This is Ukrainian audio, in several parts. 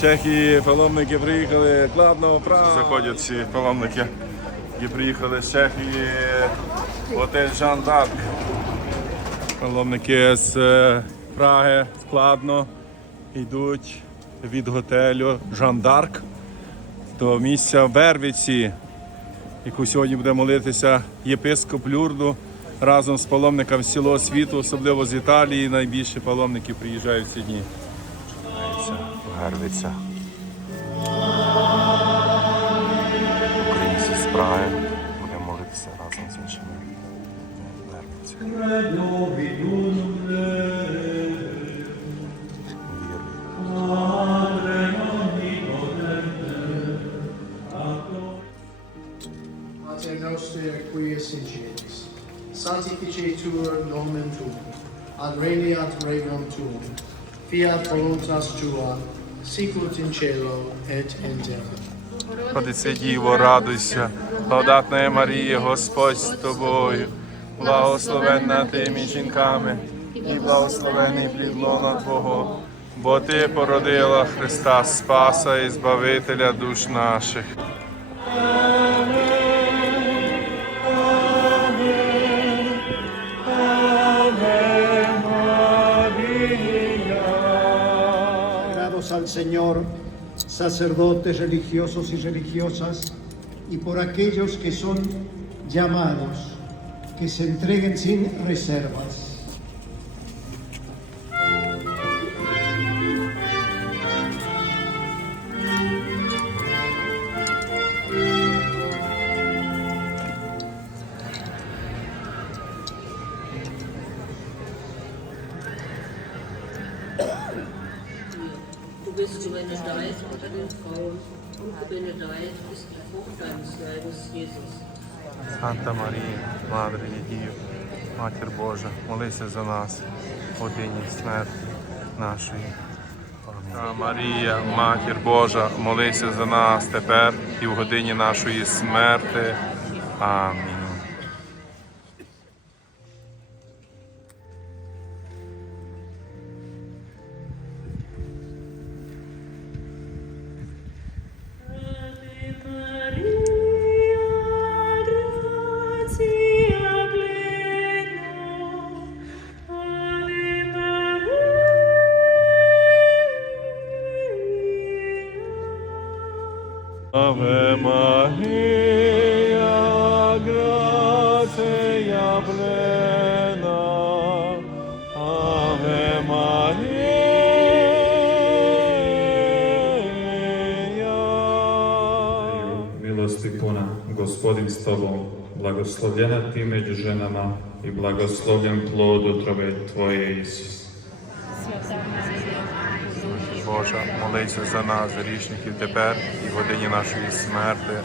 Чехії паломники приїхали кладно право. Заходять ці паломники, які приїхали з Чехії в готель Жан Дарк. Паломники з е, Праги складно йдуть від готелю Жан Дарк до місця в Бервіці, яку сьогодні буде молитися єпископ Люрду разом з паломниками з цілого світу, особливо з Італії. Найбільше паломників приїжджають ці дні. Гервиця. Українці з Праги. Будемо молитися разом з іншими. Гервиця. Вірні. Pater noster qui es in celis, sanctificetur nomen tuum, ad regnat regnum tuum, fiat voluntas tua, sicut in cielo et in terra. Родиться Діво, радуйся, благодатна Марія, Господь з тобою, благословенна ти між жінками, і благословений плід лона Твого, бо Ти породила Христа Спаса і Збавителя душ наших. Sacerdotes religiosos y religiosas, y por aquellos que son llamados, que se entreguen sin reservas. Du bist gebenedeit unter den Frauen und gebenedeit ist die Frucht deines Leibes, Jesus. Санта Марія, Мадре Дію, Матір Божа, молися за нас, годині смерті нашої. Та Марія, Матір Божа, молися за нас тепер і в годині нашої смерти. Амінь. Ave Maria, gratia plena. Ave Maria. Milosti puna, gospodin s tobom, blagoslovljena ti među ženama i blagoslovljen plod utrobe tvoje, Isus. Божа, молися за нас, грішників тепер і в годині нашої смерти.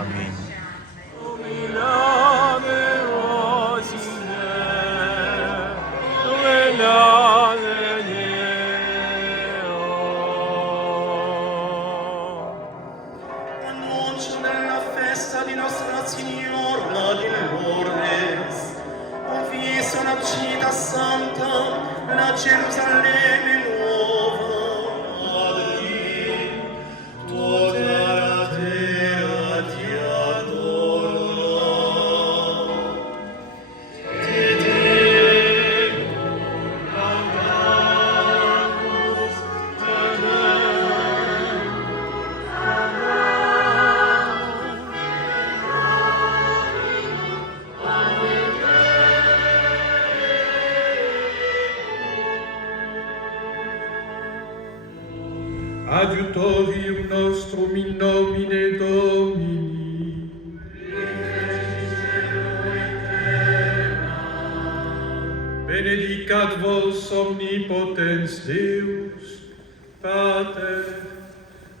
Амінь. Santa, la Gerusalemme adiutorium nostrum in nomine Domini. Benedicat vos omnipotens Deus, Pater,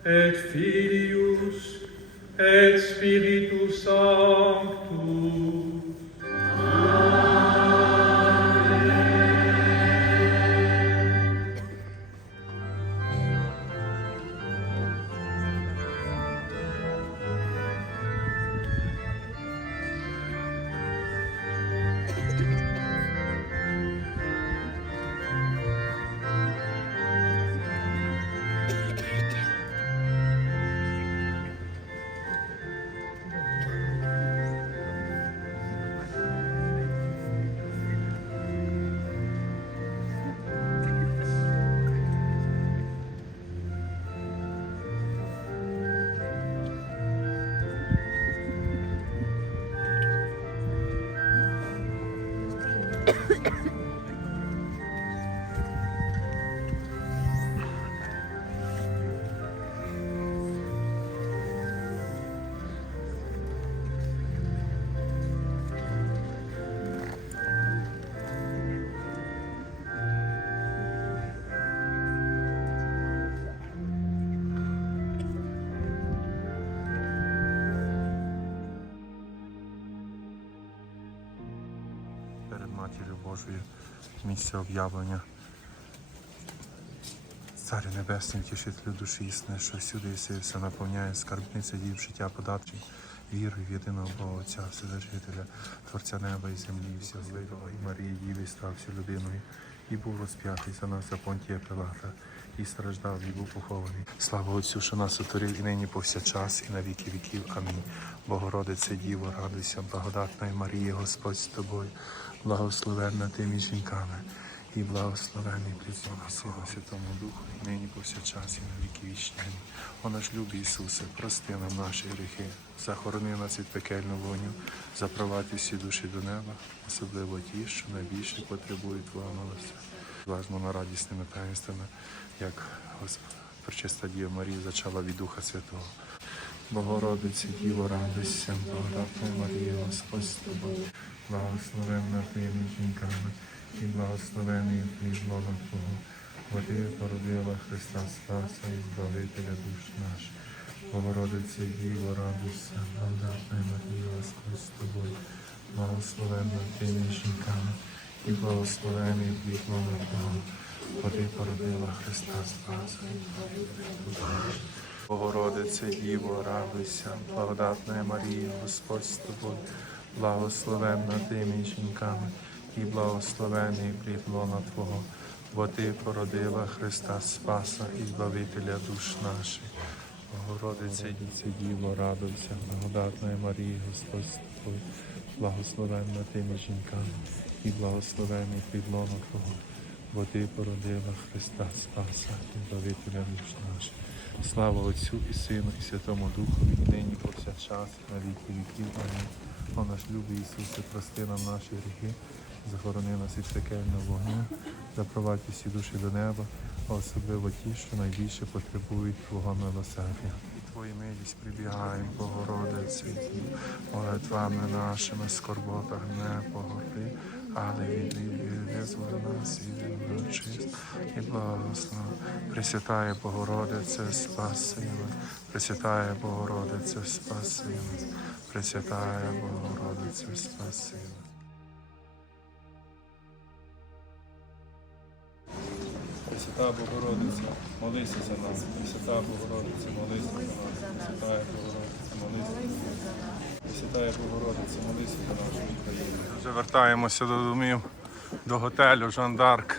et Filius, et Spiritus Sanctus, Божої, місця об'явлення. Царю Небесний, тішителю душі існе, що всюди єси, все наповняє скарбниця дів життя подачі, вірою в єдиного Бога Отця, Вседержителя, Творця неба і землі, всього і Марії Діви стався людиною, і був розп'ятий за нас за понтія Пилата, і страждав, і був похований. Слава Отцю, що нас утворив і нині повсякчас, і на віки віків. Амінь. Богородице Діво, радуйся, благодатна Марія, Господь з тобою, благословенна ти між жінками. І благословений пліснога Сина Святому Духу, і нині повсякчас, і на віки вічні. О наш любий Ісусе, прости нам наші гріхи, захорони нас від пекельну вогню, запровадь усі душі до неба, особливо ті, що найбільше потребують Твого милосердя. На радісними таїнствами, як Пречиста Дія Марія зачала від Духа Святого. Богородице, Діво, радуйся, благодатна Марія, Господь з тобою, благословенна ти між жінками, і благословений плід лона Твого, бо породила Христа Спаса і Збавителя душ наших. Богородице, Діво, радуйся, благодатна Марія, Господь з тобою, благословенна ти між жінками, і благословений плід бо ти породила Христа Спаса і. Богородице, Діво, радуйся, благодатна Марія, Господь з тобою, благословенна ти між жінками, і благословений плід Твого, бо ти породила Христа Спаса і Збавителя душ наших. Богородице, Діво, радуйся, благодатна Марія, Господь з тобою, благословенна ти між жінками, і благословений плід Твого, бо ти породила Христа Спаса і Збавителя душ наших. Слава Отцю і Сину, і Святому Духові, і нині повсякчас, і на віки віків. Амінь. О наш любий Ісусе, прости нам наші гріхи, захорони нас від пекельного вогню, запровадь усі душі до неба, а особливо ті, що найбільше потребують Твого милосердя. І Твою милість прибігаємо, Богородице, і молитвами нашими скорботах не погорди, але від визволи нас і чист і благослови. Пресвятає Богородице, спаси нас, Пресвятає Богородице, спаси нас, Пресвятає Богородице, спаси нас. Пресвята Богородиця, молися за нас. Пресвята Богородиця, молися за нас. Пресвятая Богородиця, молися за нас. Пресвятая Богородиця, молися за нашу Україну. Вже вертаємося до домів, до готелю Жандарк.